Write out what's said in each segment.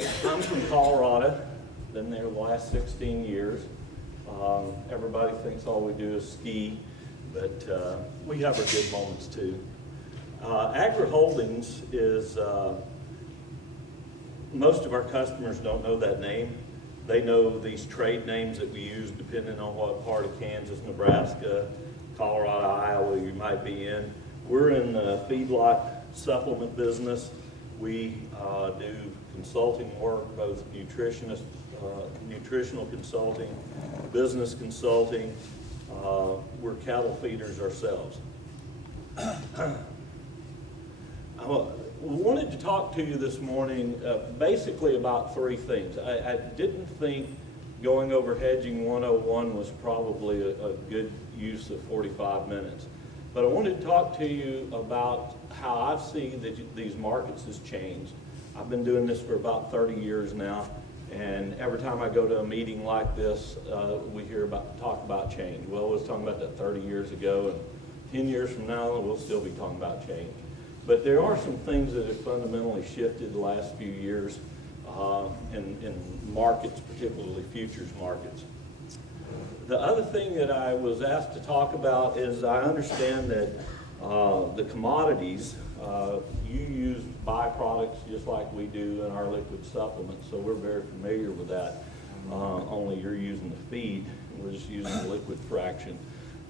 I'm from Colorado, been there the last 16 years. Everybody thinks all we do is ski, but we have our good moments too. Agra Holdings is, most of our customers don't know that name. They know these trade names that we use depending on what part of Kansas, Nebraska, Colorado, Iowa you might be in. We're in the feedlot supplement business. We do consulting work, both nutritional consulting, business consulting. We're cattle feeders ourselves. I wanted to talk to you this morning basically about three things. I didn't think going over hedging 101 was probably a good use of 45 minutes. But I wanted to talk to you about how I've seen that these markets has changed. I've been doing this for about 30 years now, and every time I go to a meeting like this, we hear talk about change. Well, we was talking about that 30 years ago, and 10 years from now, we'll still be talking about change. But there are some things that have fundamentally shifted the last few years in markets, particularly futures markets. The other thing that I was asked to talk about is I understand that the commodities, you use byproducts just like we do in our liquid supplements, so we're very familiar with that. Only you're using the feed, we're just using the liquid fraction.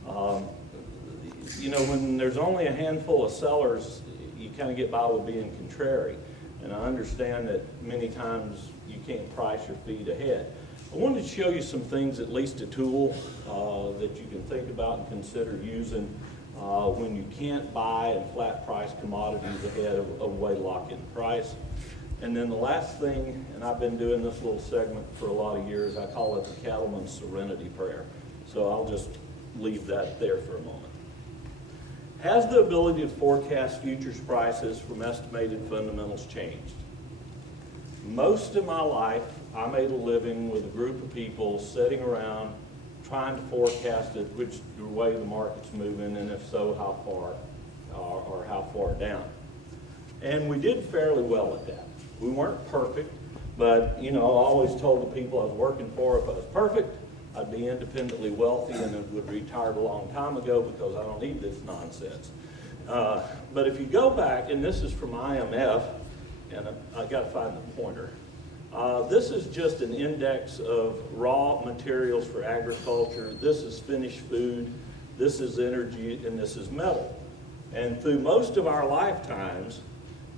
You know, when there's only a handful of sellers, you kind of get by with being contrary. And I understand that many times you can't price your feed ahead. I wanted to show you some things, at least a tool that you can think about and consider using when you can't buy and flat price commodities ahead of a way to lock in price. And then the last thing, and I've been doing this little segment for a lot of years, I call it the Cattleman Serenity prayer. So I'll just leave that there for a moment. Has the ability to forecast futures prices from estimated fundamentals changed? Most of my life, I made a living with a group of people sitting around trying to forecast it, which way the market's moving, and if so, how far or how far down. And we did fairly well at that. We weren't perfect, but you know, I always told the people I was working for, if I was perfect, I'd be independently wealthy and would have retired a long time ago because I don't need this nonsense. But if you go back, and this is from IMF, and I got to find the pointer. This is just an index of raw materials for agriculture. This is finished food, this is energy, and this is metal. And through most of our lifetimes,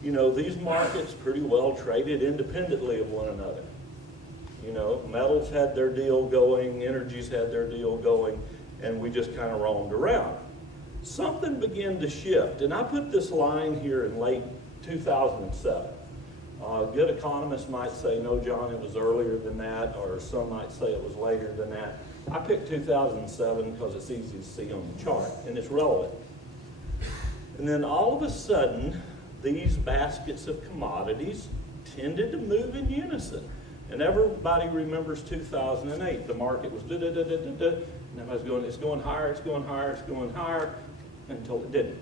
you know, these markets pretty well traded independently of one another. You know, metals had their deal going, energies had their deal going, and we just kind of roamed around. Something began to shift, and I put this line here in late 2007. Good economists might say, no, John, it was earlier than that, or some might say it was later than that. I picked 2007 because it's easy to see on the chart, and it's relevant. And then all of a sudden, these baskets of commodities tended to move in unison. And everybody remembers 2008. The market was da-da-da-da-da-da, and everybody's going, it's going higher, it's going higher, it's going higher, until it didn't.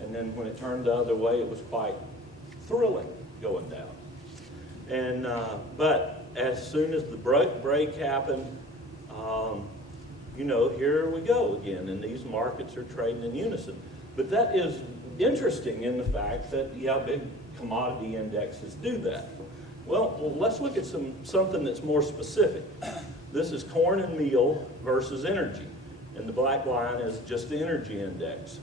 And then when it turned the other way, it was quite thrilling going down. And but as soon as the break happened, you know, here we go again, and these markets are trading in unison. But that is interesting in the fact that, yeah, big commodity indexes do that. Well, let's look at something that's more specific. This is corn and meal versus energy, and the black line is just the energy index.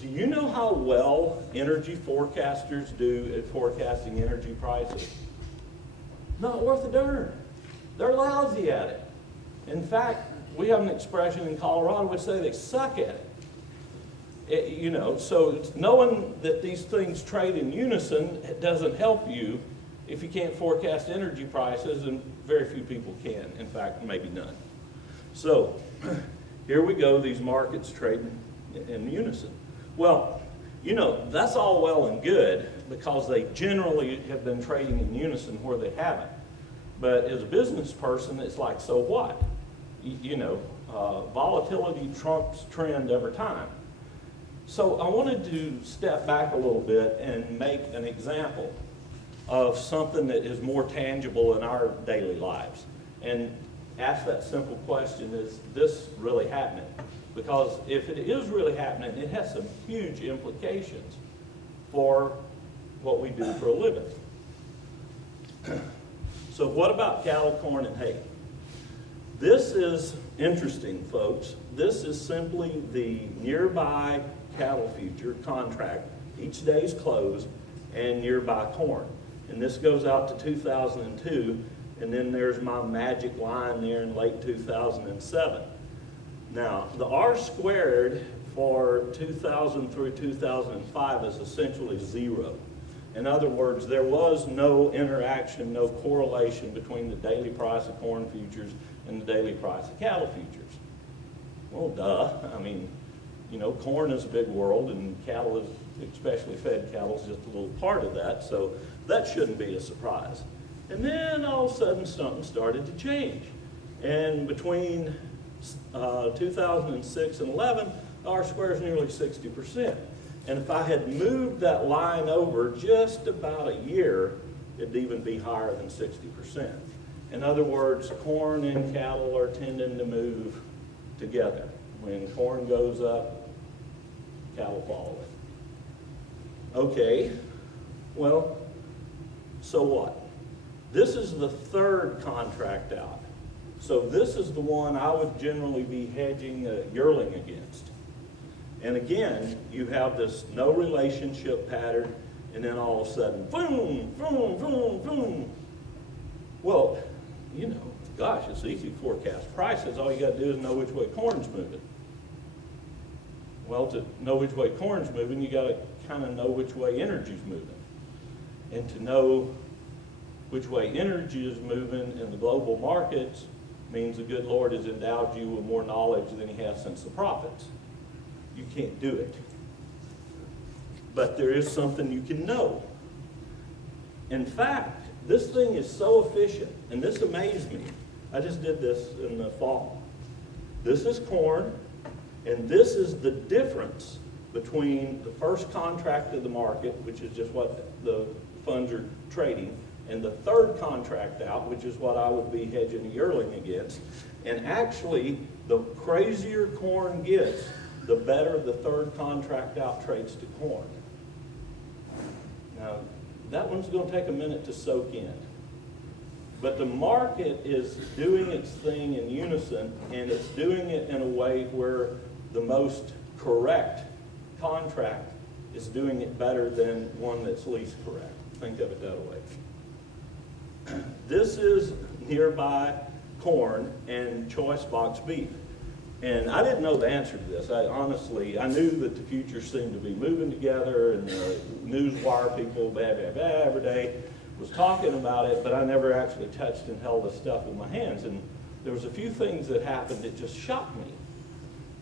Do you know how well energy forecasters do at forecasting energy prices? Not worth a darn. They're lousy at it. In fact, we have an expression in Colorado which say they suck at it. You know, so knowing that these things trade in unison doesn't help you if you can't forecast energy prices, and very few people can. In fact, maybe none. So here we go, these markets trading in unison. Well, you know, that's all well and good because they generally have been trading in unison where they haven't. But as a business person, it's like, so what? You know, volatility trumps trend every time. So I wanted to step back a little bit and make an example. of something that is more tangible in our daily lives. And ask that simple question, is this really happening? Because if it is really happening, it has some huge implications for what we do for a living. So what about cattle, corn, and hay? This is interesting, folks. This is simply the nearby cattle future contract, each day's close, and nearby corn. And this goes out to 2002, and then there's my magic line there in late 2007. Now, the R squared for 2000 through 2005 is essentially zero. In other words, there was no interaction, no correlation between the daily price of corn futures and the daily price of cattle futures. Well, duh. I mean, you know, corn is a big world, and cattle is, especially fed cattle, is just a little part of that, so that shouldn't be a surprise. And then all of a sudden something started to change. And between 2006 and 11, R square is nearly 60%. And if I had moved that line over just about a year, it'd even be higher than 60%. In other words, corn and cattle are tending to move together. When corn goes up, cattle follow it. Okay, well, so what? This is the third contract out. So this is the one I would generally be hedging a yearling against. And again, you have this no relationship pattern, and then all of a sudden, boom, boom, boom, boom. Well, you know, gosh, it's easy to forecast prices. All you got to do is know which way corn's moving. Well, to know which way corn's moving, you got to kind of know which way energy's moving. And to know which way energy is moving in the global markets means the good Lord has endowed you with more knowledge than he has since the prophets. You can't do it. But there is something you can know. In fact, this thing is so efficient, and this amazed me. I just did this in the fall. This is corn, and this is the difference between the first contract of the market, which is just what the funds are trading, and the third contract out, which is what I would be hedging a yearling against. And actually, the crazier corn gets, the better the third contract out trades to corn. Now, that one's going to take a minute to soak in. But the market is doing its thing in unison, and it's doing it in a way where the most correct contract is doing it better than one that's least correct. Think of it that way. This is nearby corn and choice box beef. And I didn't know the answer to this. I knew that the futures seemed to be moving together, and the news wire people, blah, blah, blah, every day was talking about it, but I never actually touched and held the stuff in my hands. And there was a few things that happened that just shocked me.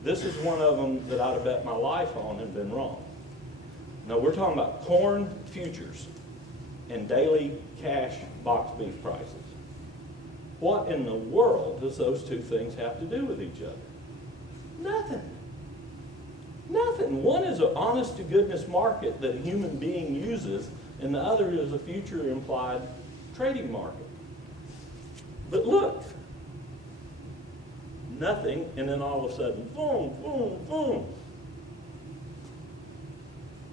This is one of them that I'd have bet my life on and been wrong. Now, we're talking about corn futures and daily cash box beef prices. What in the world does those two things have to do with each other? Nothing. Nothing. One is an honest-to-goodness market that a human being uses, and the other is a future implied trading market. But look, nothing, and then all of a sudden, boom, boom, boom.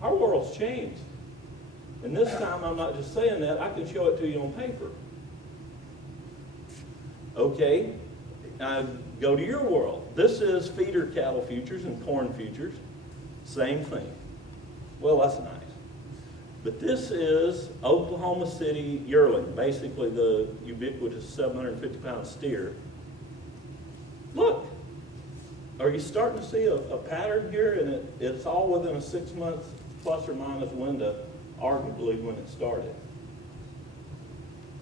Our world's changed. And this time, I'm not just saying that, I can show it to you on paper. Okay, now go to your world. This is feeder cattle futures and corn futures. Same thing. Well, that's nice. But this is Oklahoma City yearling, basically the ubiquitous 750-pound steer. Look, are you starting to see a pattern here? And it's all within a 6-month plus or minus window, arguably when it started.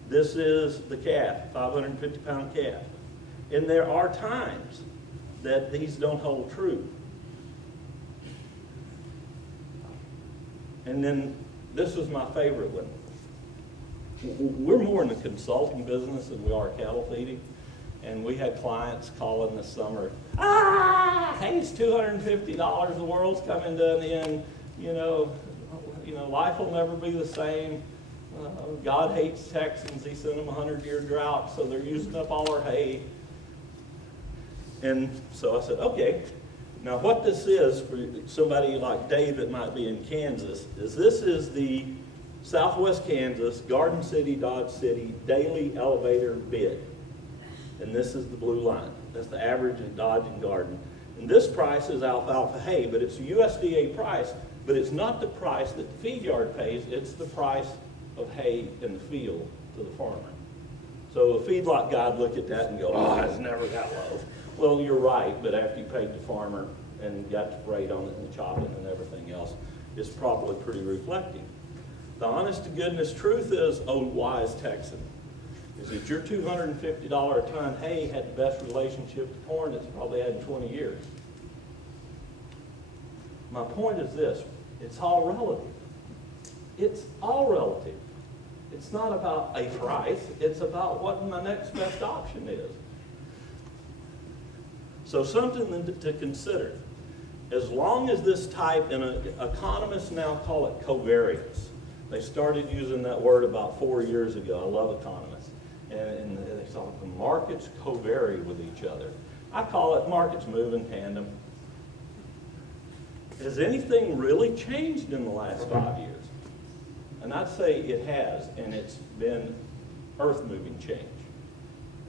This is the calf, 550-pound calf. And there are times that these don't hold true. And then this is my favorite one. We're more in the consulting business than we are cattle feeding. And we had clients calling this summer, hey, it's $250, the world's coming to an end, you know, life will never be the same. God hates Texans. He sent them a 100-year drought, so they're using up all our hay. And so I said, okay. Now what this is for somebody like Dave that might be in Kansas is this is the Southwest Kansas, Garden City, Dodge City daily elevator bid. And this is the blue line. That's the average in Dodge and Garden. And this price is alfalfa hay, but it's a USDA price, but it's not the price that the feed yard pays, it's the price of hay in the field to the farmer. So a feedlot guy'd look at that and go, oh, it's never that low. Well, you're right, but after you paid the farmer and got the freight on it and the chopping and everything else, it's probably pretty reflective. The honest to goodness truth is, oh, wise Texan, is that your $250 a ton hay had the best relationship to corn it's probably had in 20 years. My point is this, it's all relative. It's all relative. It's not about a price, it's about what my next best option is. So something to consider. As long as this type, and economists now call it covariance. They started using that word about 4 years ago. I love economists. And they thought the markets covary with each other. I call it markets move in tandem. Has anything really changed in the last 5 years? And I'd say it has, and it's been earth-moving change.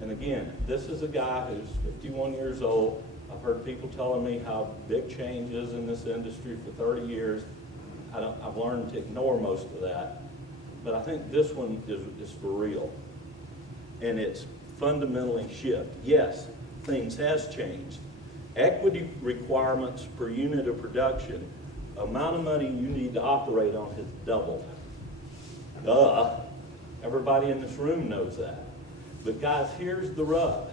And again, this is a guy who's 51 years old. I've heard people telling me how big change is in this industry for 30 years. I've learned to ignore most of that. But I think this one is for real. And it's fundamentally shift. Yes, things has changed. Equity requirements per unit of production, amount of money you need to operate on has doubled. Duh. Everybody in this room knows that. But guys, here's the rub.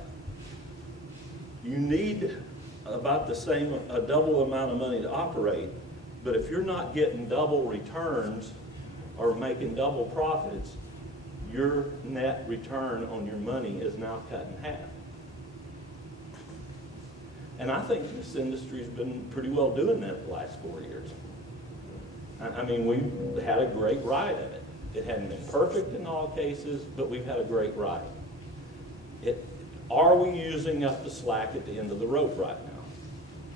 You need about the same, a double amount of money to operate, but if you're not getting double returns or making double profits, your net return on your money is now cut in half. And I think this industry has been pretty well doing that the last 4 years. I mean, we've had a great ride of it. It hadn't been perfect in all cases, but we've had a great ride. Are we using up the slack at the end of the rope right now?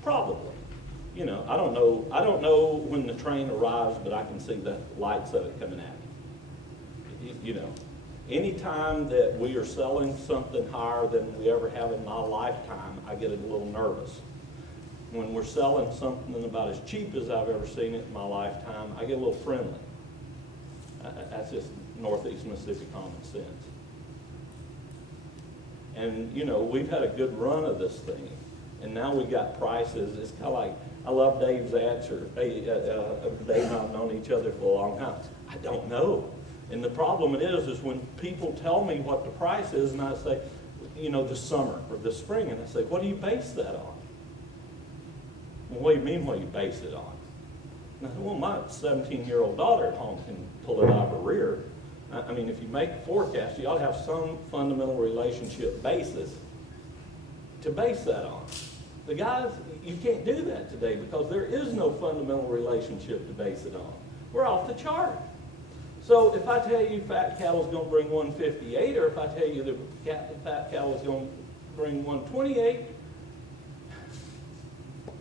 Probably. You know, I don't know when the train arrives, but I can see the lights of it coming at me. You know, anytime that we are selling something higher than we ever have in my lifetime, I get a little nervous. When we're selling something about as cheap as I've ever seen it in my lifetime, I get a little friendly. That's just Northeast Mississippi common sense. And, you know, we've had a good run of this thing. And now we got prices. It's kind of like, I love Dave's answer. Hey, Dave and I have known each other for a long time. I don't know. And the problem it is when people tell me what the price is, and I say, you know, this summer or this spring, and I say, what do you base that on? Well, what do you mean, what do you base it on? And I said, well, my 17-year-old daughter at home can pull it out of her rear. I mean, if you make a forecast, you ought to have some fundamental relationship basis to base that on. The guys, you can't do that today because there is no fundamental relationship to base it on. We're off the chart. So if I tell you fat cattle is going to bring 158, or if I tell you the fat cattle is going to bring 128,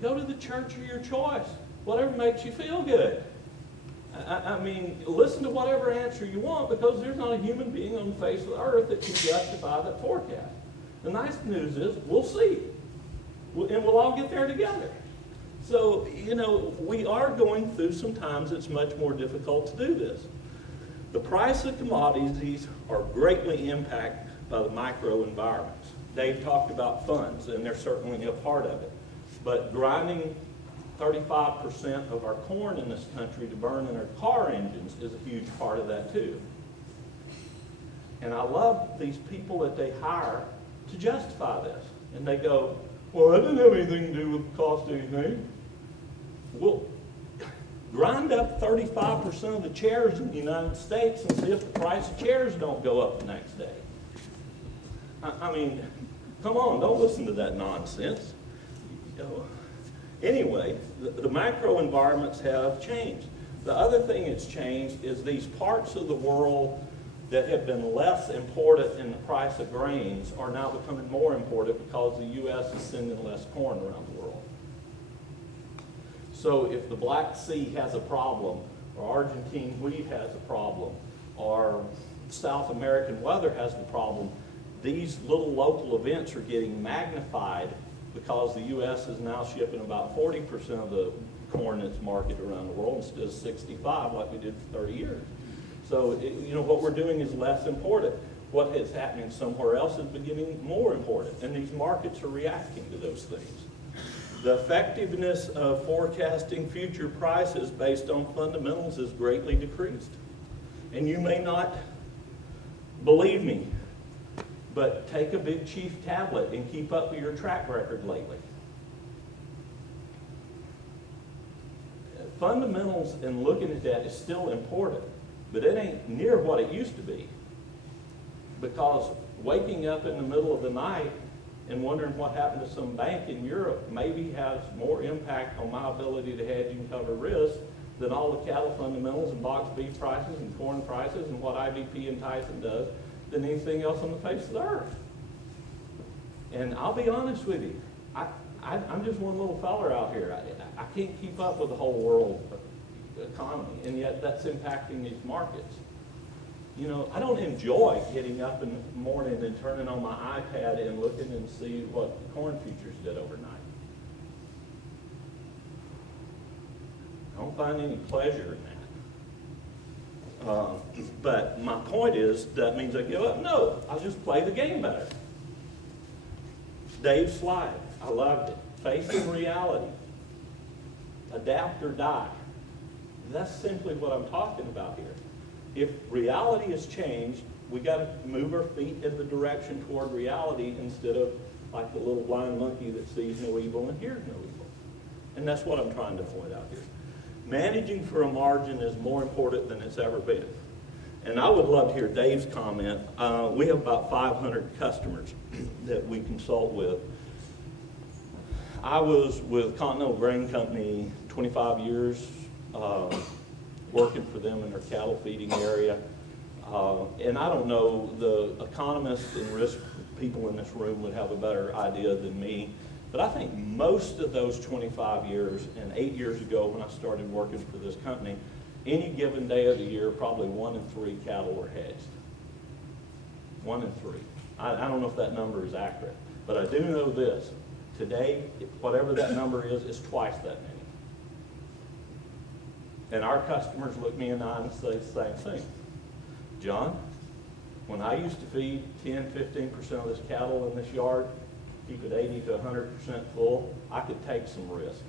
go to the church of your choice, whatever makes you feel good. I mean, listen to whatever answer you want, because there's not a human being on the face of the earth that can justify that forecast. The nice news is we'll see, and we'll all get there together. So, you know, we are going through some times it's much more difficult to do this. The price of commodities are greatly impacted by the microenvironments. Dave talked about funds, and they're certainly a part of it. But grinding 35% of our corn in this country to burn in our car engines is a huge part of that too. And I love these people that they hire to justify this. And they go, well, that didn't have anything to do with the cost of anything. Well, grind up 35% of the chairs in the United States and see if the price of chairs don't go up the next day. I mean, come on, don't listen to that nonsense. You know, anyway, the macro environments have changed. The other thing that's changed is these parts of the world that have been less important in the price of grains are now becoming more important because the U.S. is sending less corn around the world. So if the Black Sea has a problem, or Argentine wheat has a problem, or South American weather has the problem, these little local events are getting magnified because the U.S. is now shipping about 40% of the corn that's marketed around the world instead of 65 like we did for 30 years. So, what we're doing is less important. What is happening somewhere else is becoming more important, and these markets are reacting to those things. The effectiveness of forecasting future prices based on fundamentals is greatly decreased. And you may not believe me, but take a Big Chief tablet and keep up with your track record lately. Fundamentals and looking at that is still important, but it ain't near what it used to be. Because waking up in the middle of the night and wondering what happened to some bank in Europe maybe has more impact on my ability to hedge and cover risk than all the cattle fundamentals and box beef prices and corn prices and what IBP and Tyson does than anything else on the face of the earth. And I'll be honest with you, I'm just one little feller out here. I can't keep up with the whole world economy, and yet that's impacting these markets. I don't enjoy getting up in the morning and turning on my iPad and looking and see what the corn futures did overnight. I don't find any pleasure in that. But my point is, that means I give up? No, I'll just play the game better. Dave's slide, I loved it. Facing reality. Adapt or die. That's simply what I'm talking about here. If reality has changed, we got to move our feet in the direction toward reality instead of like the little blind monkey that sees no evil and hears no evil. And that's what I'm trying to point out here. Managing for a margin is more important than it's ever been. And I would love to hear Dave's comment. We have about 500 customers that we consult with. I was with Continental Grain Company 25 years, working for them in their cattle feeding area. And I don't know, the economists and risk people in this room would have a better idea than me, but I think most of those 25 years and 8 years ago when I started working for this company, any given day of the year, probably 1 in 3 cattle were hedged. 1 in 3. I don't know if that number is accurate, but I do know this. Today, whatever that number is, it's twice that many. And our customers look me in the eye and say the same thing. John, when I used to feed 10, 15% of this cattle in this yard, keep it 80 to 100% full, I could take some risk.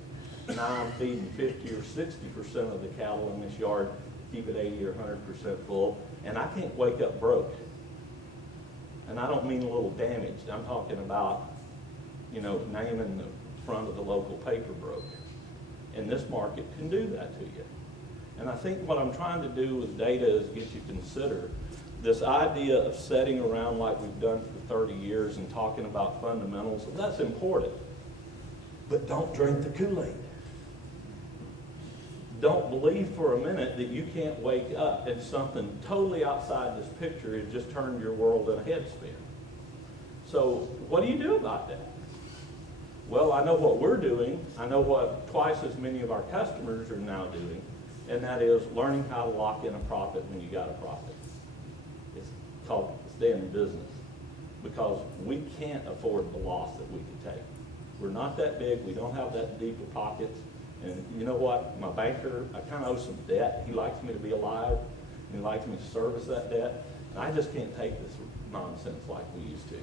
Now I'm feeding 50 or 60% of the cattle in this yard, keep it 80 or 100% full, and I can't wake up broke. And I don't mean a little damaged. I'm talking about, naming the front of the local paper broke. And this market can do that to you. And I think what I'm trying to do with data is get you to consider this idea of sitting around like we've done for 30 years and talking about fundamentals. That's important. But don't drink the Kool-Aid. Don't believe for a minute that you can't wake up and something totally outside this picture has just turned your world in a headspin. So what do you do about that? Well, I know what we're doing. I know what twice as many of our customers are now doing, and that is learning how to lock in a profit when you got a profit. It's called staying in business because we can't afford the loss that we could take. We're not that big. We don't have that deep of pockets. And you know what? My banker, I kind of owe some debt. He likes me to be alive, and he likes me to service that debt. And I just can't take this nonsense like we used to.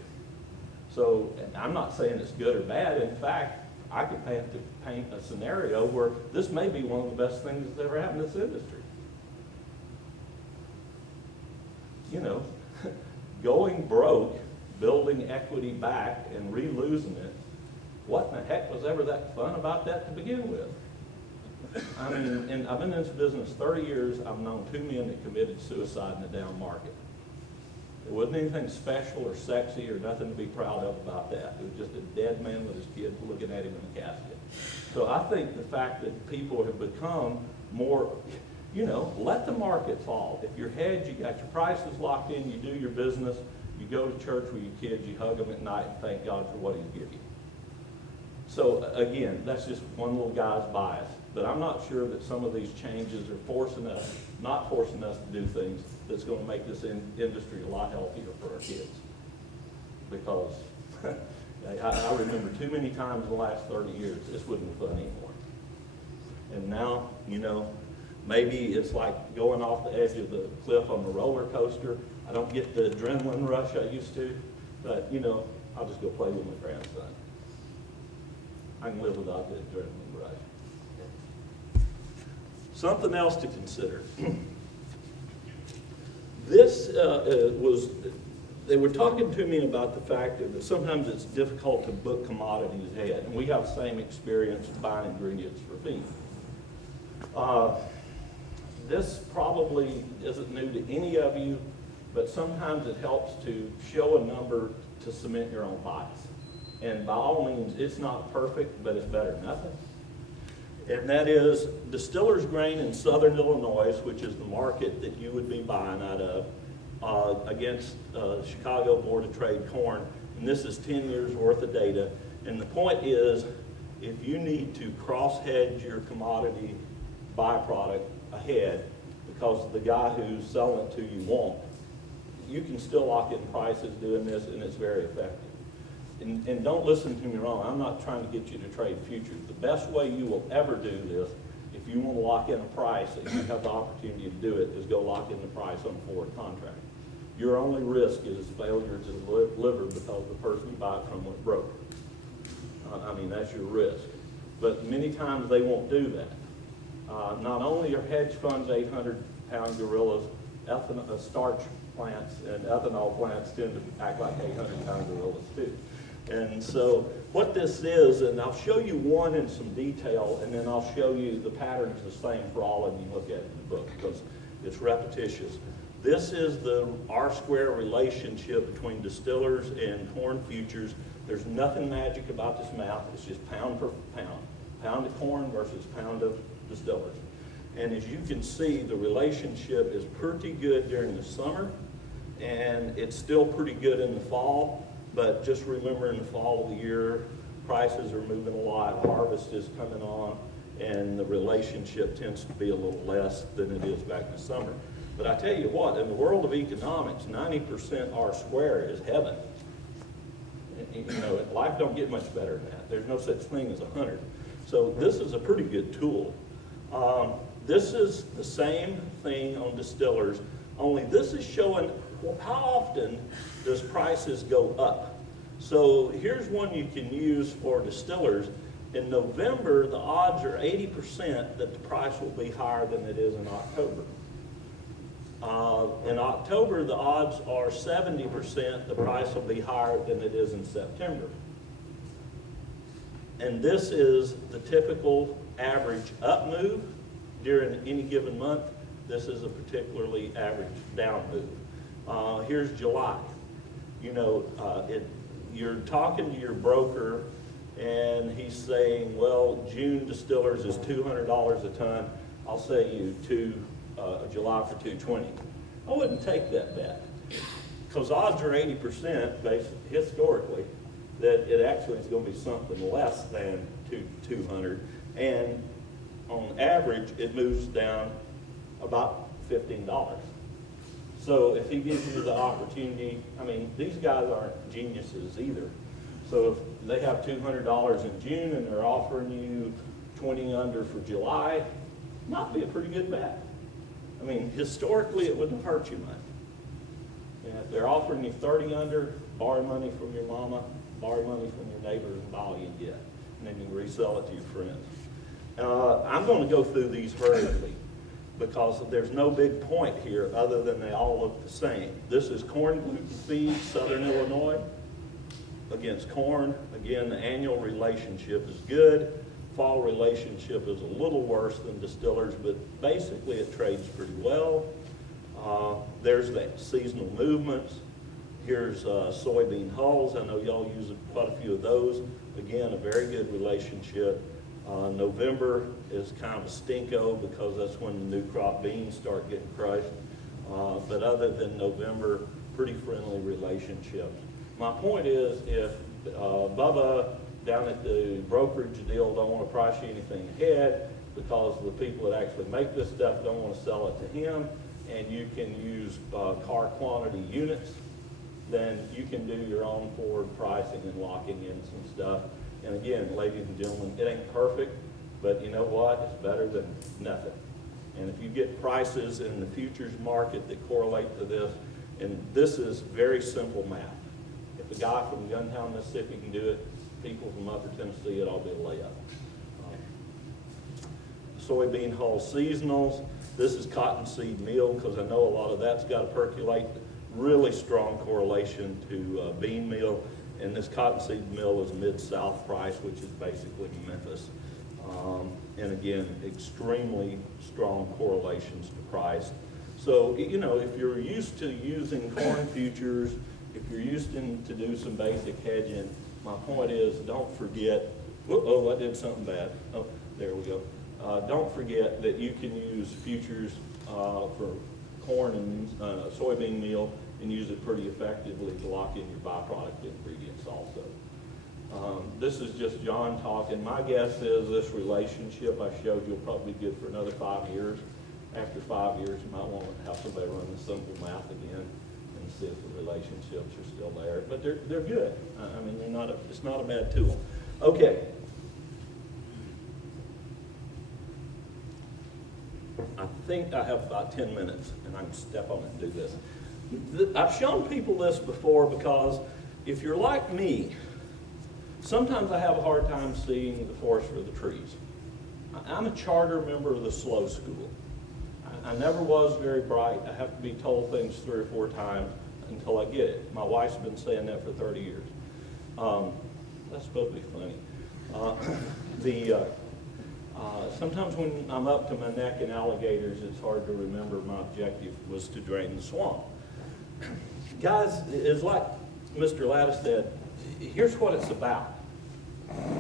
So I'm not saying it's good or bad. In fact, I could paint a scenario where this may be one of the best things that's ever happened in this industry. Going broke, building equity back, and re-losing it, what in the heck was ever that fun about that to begin with? I mean, and I've been in this business 30 years. I've known 2 men that committed suicide in the down market. It wasn't anything special or sexy or nothing to be proud of about that. It was just a dead man with his kids looking at him in a casket. So I think the fact that people have become more, you know, let the market fall. If you're hedged, you got your prices locked in, you do your business, you go to church with your kids, you hug them at night and thank God for what He's given you. So again, that's just one little guy's bias. But I'm not sure that some of these changes are not forcing us to do things that's going to make this industry a lot healthier for our kids. Because I remember too many times in the last 30 years, this wasn't fun anymore. And now, you know, maybe it's like going off the edge of the cliff on the roller coaster. I don't get the adrenaline rush I used to, but, you know, I'll just go play with my grandson. I can live without the adrenaline rush. Something else to consider. This they were talking to me about the fact that sometimes it's difficult to book commodities ahead, and we have the same experience buying ingredients for feed. This probably isn't new to any of you, but sometimes it helps to show a number to cement your own bias. And by all means, it's not perfect, but it's better than nothing. And that is Distillers Grain in Southern Illinois, which is the market that you would be buying out of, against Chicago Board of Trade corn. And this is 10 years worth of data. And the point is, if you need to cross-hedge your commodity byproduct ahead because the guy who's selling it to you won't, you can still lock in prices doing this, and it's very effective. And don't listen to me wrong, I'm not trying to get you to trade futures. The best way you will ever do this, if you want to lock in a price and you have the opportunity to do it, is go lock in the price on a forward contract. Your only risk is failure to deliver because the person you buy it from went broke. I mean, that's your risk. But many times they won't do that. Not only are hedge funds 800-pound gorillas, starch plants and ethanol plants tend to act like 800-pound gorillas too. And so what this is, and I'll show you one in some detail, and then I'll show you the pattern's the same for all of you look at it in the book because it's repetitious. This is the R-square relationship between distillers and corn futures. There's nothing magic about this math. It's just pound per pound. Pound of corn versus pound of distillers. And as you can see, the relationship is pretty good during the summer, and it's still pretty good in the fall. But just remember, in the fall of the year, prices are moving a lot, harvest is coming on, and the relationship tends to be a little less than it is back in the summer. But I tell you what, in the world of economics, 90% R-square is heaven. You know, life don't get much better than that. There's no such thing as 100. So this is a pretty good tool. This is the same thing on distillers, only this is showing how often does prices go up. So here's one you can use for distillers. In November, the odds are 80% that the price will be higher than it is in October. In October, the odds are 70% the price will be higher than it is in September. And this is the typical average up move during any given month. This is a particularly average down move. Here's July. You know, you're talking to your broker and he's saying, well, June distillers is $200 a ton. I'll say you July for $220. I wouldn't take that bet because odds are 80% based historically that it actually is going to be something less than $200, and on average it moves down about $15. So if he gives you the opportunity, I mean, these guys aren't geniuses either. So if they have $200 in June and they're offering you 20 under for July, might be a pretty good bet. I mean, historically it wouldn't hurt you much. And if they're offering you 30 under, borrow money from your mama, borrow money from your neighbors, and buy all you get. And then you can resell it to your friends. I'm going to go through these hurriedly because there's no big point here other than they all look the same. This is corn gluten feed, Southern Illinois, against corn. Again, the annual relationship is good. Fall relationship is a little worse than distillers, but basically it trades pretty well. There's the seasonal movements. Here's soybean hulls. I know y'all use quite a few of those. Again, a very good relationship. November is kind of a stinko because that's when the new crop beans start getting crushed. But other than November, pretty friendly relationships. My point is, if Bubba down at the brokerage deal don't want to price you anything ahead because the people that actually make this stuff don't want to sell it to him, and you can use car quantity units, then you can do your own forward pricing and locking in some stuff. And again, ladies and gentlemen, it ain't perfect, but you know what? It's better than nothing. And if you get prices in the futures market that correlate to this, and this is very simple math. If a guy from Guntown, Mississippi can do it, people from Upper Tennessee, it ought to be a layup. Soybean hull seasonals. This is cottonseed meal because I know a lot of that's got to percolate. Really strong correlation to bean meal. And this cottonseed meal is Mid-South price, which is basically Memphis. And again, extremely strong correlations to price. So, you know, if you're used to using corn futures, if you're used to do some basic hedging, my point is don't forget, oh, I did something bad. Oh, there we go. Don't forget that you can use futures for corn and soybean meal and use it pretty effectively to lock in your byproduct ingredients also. This is just John talking. My guess is this relationship I showed you will probably be good for another 5 years. After 5 years, you might want to have somebody run the simple math again and see if the relationships are still there. But they're good. I mean, it's not a bad tool. Okay. I think I have about 10 minutes, and I can step on it and do this. I've shown people this before because if you're like me, sometimes I have a hard time seeing the forest for the trees. I'm a charter member of the slow school. I never was very bright. I have to be told things 3 or 4 times until I get it. My wife's been saying that for 30 years. That's supposed to be funny. Sometimes when I'm up to my neck in alligators, it's hard to remember my objective was to drain the swamp. Guys, it's like Mr. Lattis said, here's what it's about.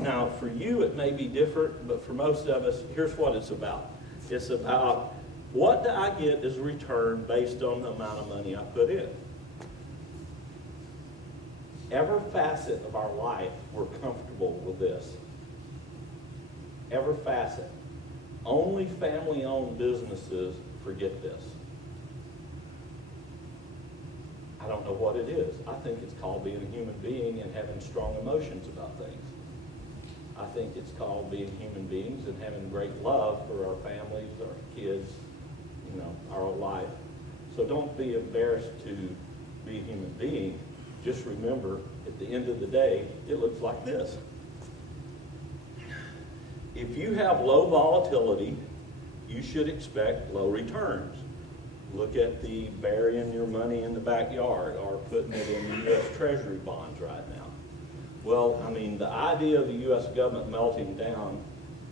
Now, for you, it may be different, but for most of us, here's what it's about. It's about what do I get as a return based on the amount of money I put in. Every facet of our life, we're comfortable with this. Every facet. Only family-owned businesses forget this. I don't know what it is. I think it's called being a human being and having strong emotions about things. I think it's called being human beings and having great love for our families, our kids, you know, our whole life. So don't be embarrassed to be a human being. Just remember, at the end of the day, it looks like this. If you have low volatility, you should expect low returns. Look at the burying your money in the backyard or putting it in U.S. Treasury bonds right now. Well, I mean, the idea of the U.S. government melting down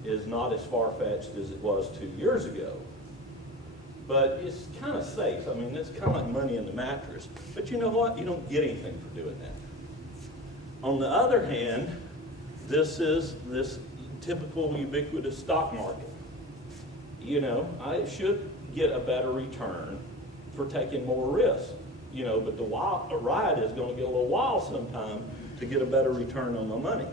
is not as far-fetched as it was 2 years ago. But it's kind of safe. I mean, it's kind of like money in the mattress. But you know what? You don't get anything for doing that. On the other hand, this is this typical ubiquitous stock market. You know, I should get a better return for taking more risk. You know, but the ride is going to get a little wild sometime to get a better return on the money.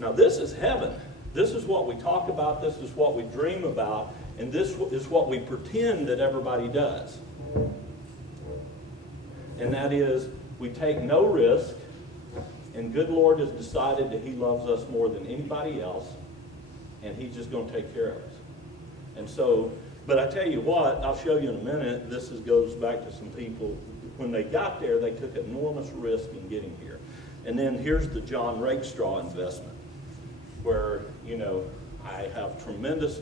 Now, this is heaven. This is what we talk about. This is what we dream about. And this is what we pretend that everybody does. And that is, we take no risk, and good Lord has decided that He loves us more than anybody else, and He's just going to take care of us. And so, but I tell you what, I'll show you in a minute, goes back to some people, when they got there, they took enormous risk in getting here. And then here's the John Rakestraw investment, where, you know, I have tremendous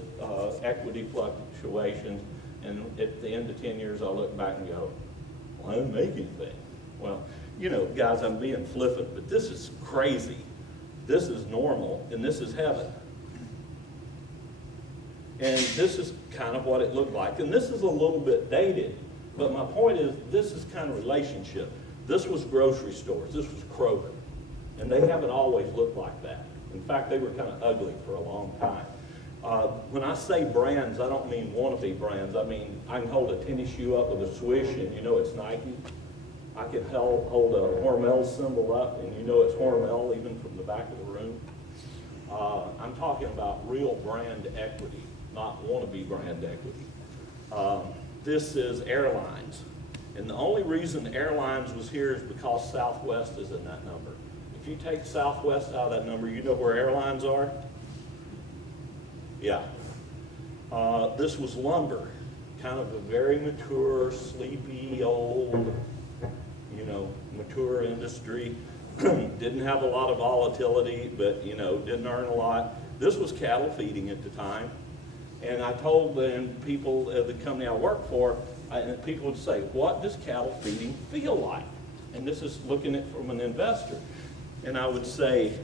equity fluctuations, and at the end of 10 years, I'll look back and go, well, I didn't make anything. Well, you know, guys, I'm being flippant, but this is crazy. This is normal, and this is heaven. And this is kind of what it looked like. And this is a little bit dated, but my point is, this is kind of relationship. This was grocery stores. This was Kroger. And they haven't always looked like that. In fact, they were kind of ugly for a long time. When I say brands, I don't mean wannabe brands. I mean, I can hold a tennis shoe up with a swish and you know it's Nike. I can hold a Hormel symbol up and you know it's Hormel even from the back of the room. I'm talking about real brand equity, not wannabe brand equity. This is airlines. And the only reason airlines was here is because Southwest is in that number. If you take Southwest out of that number, you know where airlines are? Yeah. This was lumber, kind of a very mature, sleepy, old, you know, mature industry. Didn't have a lot of volatility, but, you know, didn't earn a lot. This was cattle feeding at the time. And I told the people at the company I worked for, and people would say, what does cattle feeding feel like? And this is looking at it from an investor. And I would say,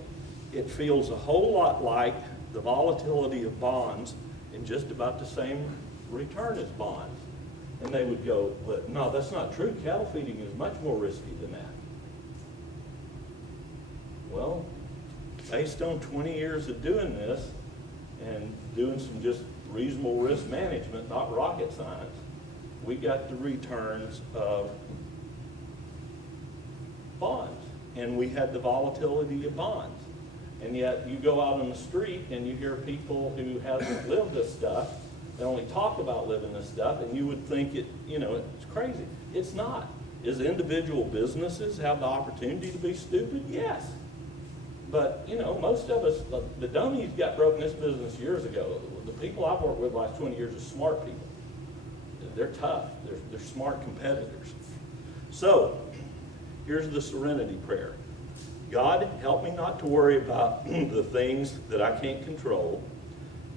it feels a whole lot like the volatility of bonds and just about the same return as bonds. And they would go, well, no, that's not true. Cattle feeding is much more risky than that. Well, based on 20 years of doing this and doing some just reasonable risk management, not rocket science, we got the returns of bonds. And we had the volatility of bonds. And yet you go out on the street and you hear people who haven't lived this stuff, they only talk about living this stuff, and you would think it, you know, it's crazy. It's not. Is individual businesses have the opportunity to be stupid? Yes. But, you know, most of us, the dummies got broke in this business years ago. The people I've worked with the last 20 years are smart people. They're tough. They're smart competitors. So, here's the Serenity prayer. God, help me not to worry about the things that I can't control.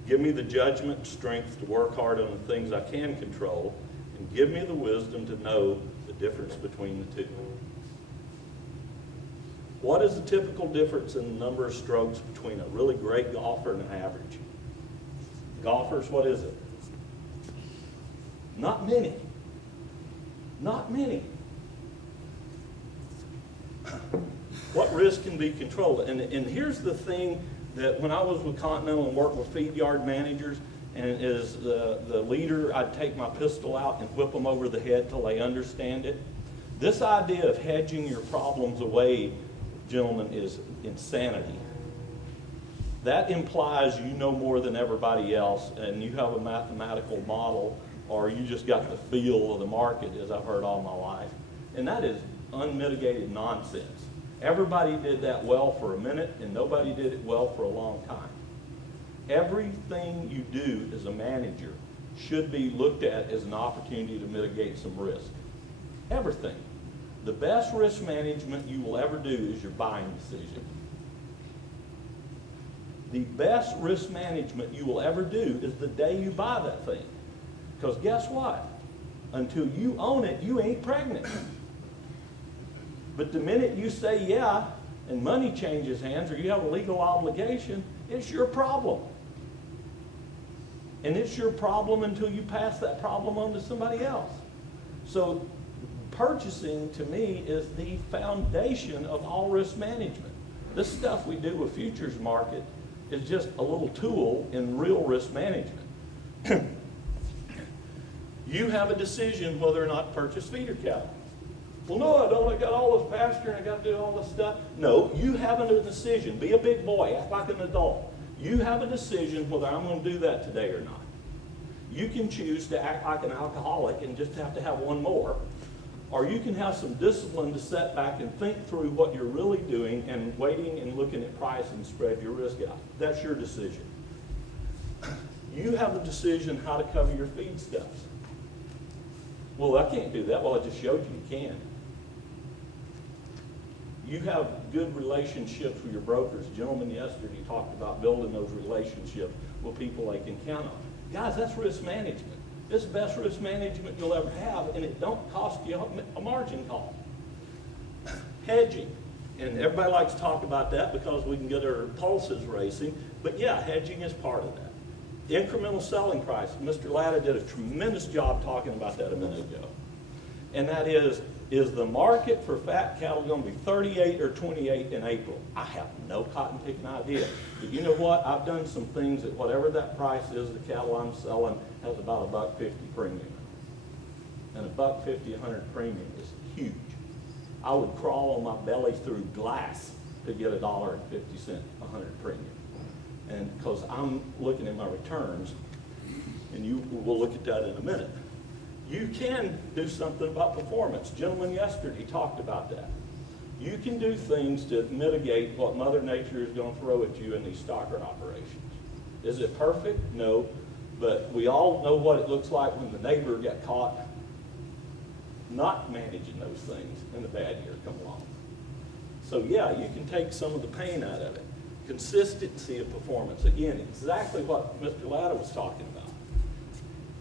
Give me the judgment and strength to work hard on the things I can control, and give me the wisdom to know the difference between the two. What is the typical difference in the number of strokes between a really great golfer and an average? Golfers, what is it? Not many. Not many. What risk can be controlled? And here's the thing that when I was with Continental and worked with feed yard managers, and as the leader, I'd take my pistol out and whip them over the head till they understand it. This idea of hedging your problems away, gentlemen, is insanity. That implies you know more than everybody else and you have a mathematical model, or you just got the feel of the market, as I've heard all my life. And that is unmitigated nonsense. Everybody did that well for a minute, and nobody did it well for a long time. Everything you do as a manager should be looked at as an opportunity to mitigate some risk. Everything. The best risk management you will ever do is your buying decision. The best risk management you will ever do is the day you buy that thing. Because guess what? Until you own it, you ain't pregnant. But the minute you say yeah, and money changes hands, or you have a legal obligation, it's your problem. And it's your problem until you pass that problem on to somebody else. So purchasing, to me, is the foundation of all risk management. This stuff we do with futures market is just a little tool in real risk management. You have a decision whether or not to purchase feeder cattle. Well, no, I don't. I got all this pasture and I got to do all this stuff. No, you have a decision. Be a big boy. Act like an adult. You have a decision whether I'm going to do that today or not. You can choose to act like an alcoholic and just have to have one more. Or you can have some discipline to sit back and think through what you're really doing and waiting and looking at price and spread your risk out. That's your decision. You have the decision how to cover your feedstuffs. Well, I can't do that. Well, I just showed you can. You have good relationships with your brokers. A gentleman yesterday talked about building those relationships with people they can count on. Guys, that's risk management. It's the best risk management you'll ever have, and it don't cost you a margin call. Hedging. And everybody likes to talk about that because we can get our pulses racing. But yeah, hedging is part of that. Incremental selling price. Mr. Latta did a tremendous job talking about that a minute ago. And that is, Is the market for fat cattle going to be 38 or 28 in April? I have no cotton picking idea. But you know what? I've done some things that whatever that price is, the cattle I'm selling has about $1.50 premium. And $1.50, 100 premium is huge. I would crawl on my belly through glass to get $1.50, 100 premium. And because I'm looking at my returns, and we'll look at that in a minute. You can do something about performance. Gentleman yesterday talked about that. You can do things to mitigate what Mother Nature is going to throw at you in these stocker operations. Is it perfect? No. But we all know what it looks like when the neighbor got caught not managing those things and the bad year come along. So yeah, you can take some of the pain out of it. Consistency of performance. Again, exactly what Mr. Latta was talking about.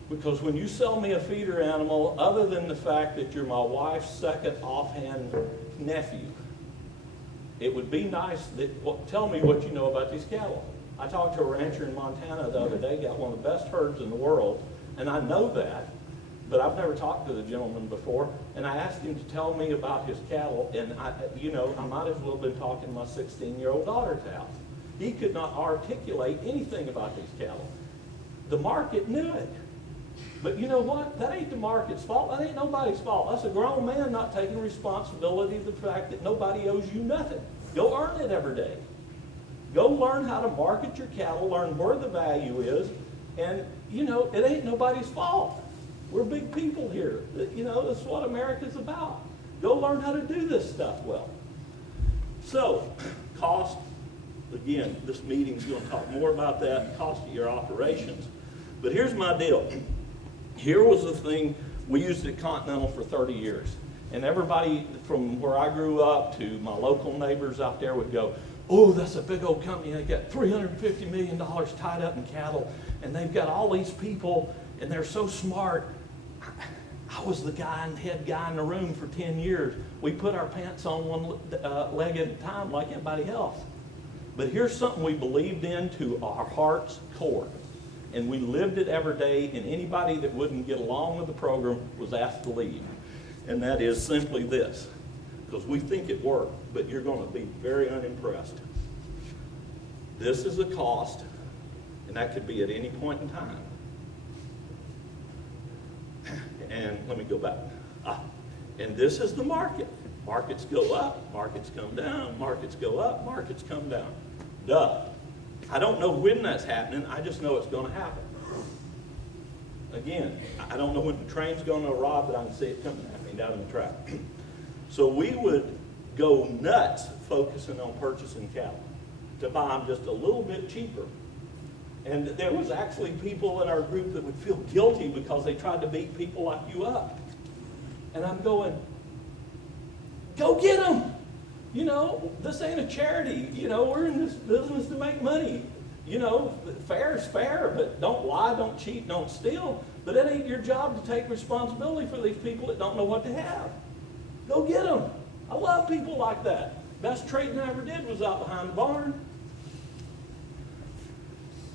Because when you sell me a feeder animal, other than the fact that you're my wife's second offhand nephew, it would be nice that, tell me what you know about these cattle. I talked to a rancher in Montana the other day, got one of the best herds in the world, and I know that, but I've never talked to the gentleman before, and I asked him to tell me about his cattle, and I might as well have been talking to my 16-year-old daughter's house. He could not articulate anything about these cattle. The market knew it. But you know what? That ain't the market's fault. That ain't nobody's fault. That's a grown man not taking responsibility of the fact that nobody owes you nothing. Go earn it every day. Go learn how to market your cattle, learn where the value is, and, it ain't nobody's fault. We're big people here. That's what America's about. Go learn how to do this stuff well. So, cost, again, this meeting's going to talk more about that, cost of your operations. But here's my deal. Here was the thing, we used it at Continental for 30 years. And everybody from where I grew up to my local neighbors out there would go, oh, that's a big old company. They got $350 million tied up in cattle. And they've got all these people, and they're so smart. I was the head guy in the room for 10 years. We put our pants on one leg at a time like anybody else. But here's something we believed in to our heart's core. And we lived it every day, and anybody that wouldn't get along with the program was asked to leave. And that is simply this, because we think it worked, but you're going to be very unimpressed. This is the cost, and that could be at any point in time. And let me go back. And this is the market. Markets go up, markets come down, markets go up, markets come down. Duh. I don't know when that's happening, I just know it's going to happen. Again, I don't know when the train's going to arrive, but I can see it coming at me down the track. So we would go nuts focusing on purchasing cattle to buy them just a little bit cheaper. And there was actually people in our group that would feel guilty because they tried to beat people like you up. And I'm going, go get them! This ain't a charity. We're in this business to make money. Fair is fair, but don't lie, don't cheat, don't steal. But it ain't your job to take responsibility for these people that don't know what to have. Go get them. I love people like that. Best trading I ever did was out behind the barn.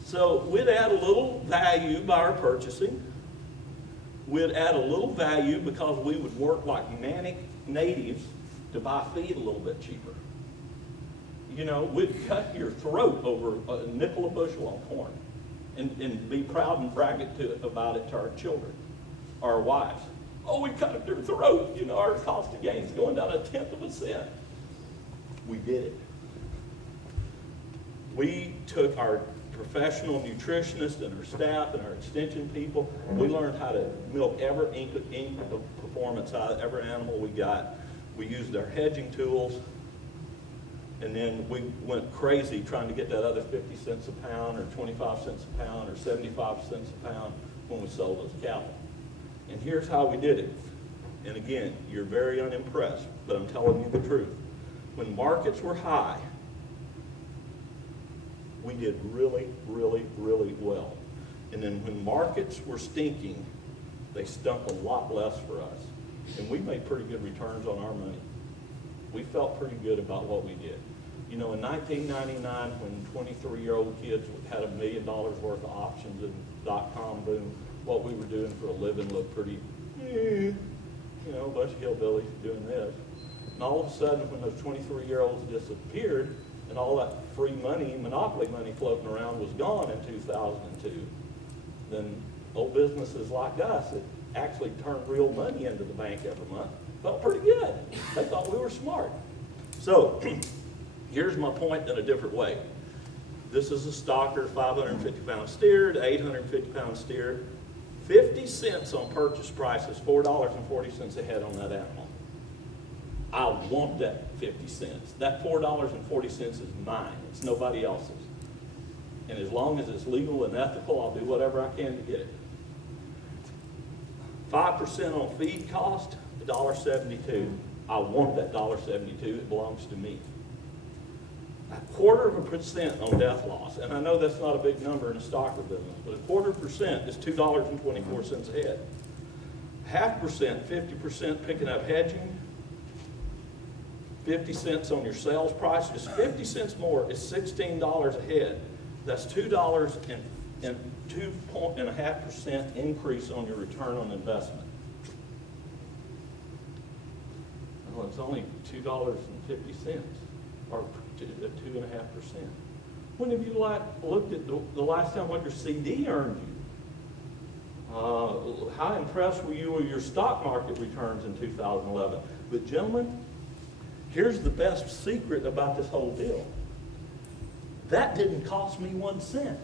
So we'd add a little value by our purchasing. We'd add a little value because we would work like manic natives to buy feed a little bit cheaper. We'd cut your throat over a nickel a bushel on corn and be proud and brag about it to our children, our wives. Oh, we cut their throat. Our cost of gains going down 1/10 cent. We did it. We took our professional nutritionists and our staff and our extension people. We learned how to milk every ink of performance out of every animal we got. We used our hedging tools, and then we went crazy trying to get that other 50 cents a pound or 25 cents a pound or 75 cents a pound when we sold those cattle. And here's how we did it. And again, you're very unimpressed, but I'm telling you the truth. When markets were high, we did really, really, really well. And then when markets were stinking, they stunk a lot less for us. And we made pretty good returns on our money. We felt pretty good about what we did. In 1999, when 23-year-old kids had $1 million worth of options in dot-com boom, what we were doing for a living looked pretty, you know, a bunch of hillbillies doing this. And all of a sudden, when those 23-year-olds disappeared and all that free money, monopoly money floating around was gone in 2002, then old businesses like us that actually turned real money into the bank every month felt pretty good. They thought we were smart. So here's my point in a different way. This is a stocker 550-pound steer to 850-pound steer. 50 cents on purchase price is $4.40 a head on that animal. I want that 50 cents. That $4.40 is mine. It's nobody else's. And as long as it's legal and ethical, I'll do whatever I can to get it. 5% on feed cost, $1.72. I want that $1.72. It belongs to me. 1/4% on death loss, and I know that's not a big number in a stocker business, but 1/4% is $2.24 a head. 0.5%, 50% picking up hedging, 50 cents on your sales price, just 50 cents more is $16 a head. That's $2 and 2.5% increase on your return on investment. Well, it's only $2.50 or 2.5%. When have you looked at the last time what your CD earned you? How impressed were you with your stock market returns in 2011? But gentlemen, here's the best secret about this whole deal. That didn't cost me 1 cent.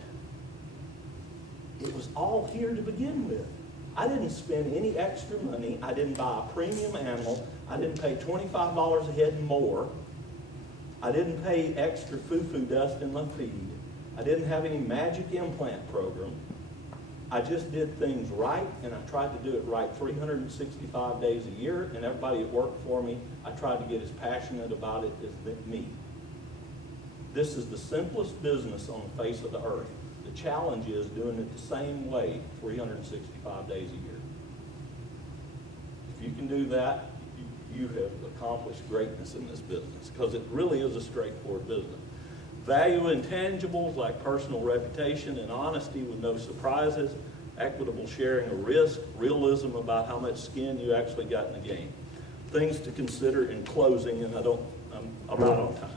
It was all here to begin with. I didn't spend any extra money. I didn't buy a premium animal. I didn't pay $25 a head more. I didn't pay extra foo-foo dust in my feed. I didn't have any magic implant program. I just did things right, and I tried to do it right 365 days a year, and everybody that worked for me, I tried to get as passionate about it as me. This is the simplest business on the face of the earth. The challenge is doing it the same way 365 days a year. If you can do that, you have accomplished greatness in this business, because it really is a straightforward business. Value intangibles like personal reputation and honesty with no surprises, equitable sharing of risk, realism about how much skin you actually got in the game. Things to consider in closing, and I'm about on time.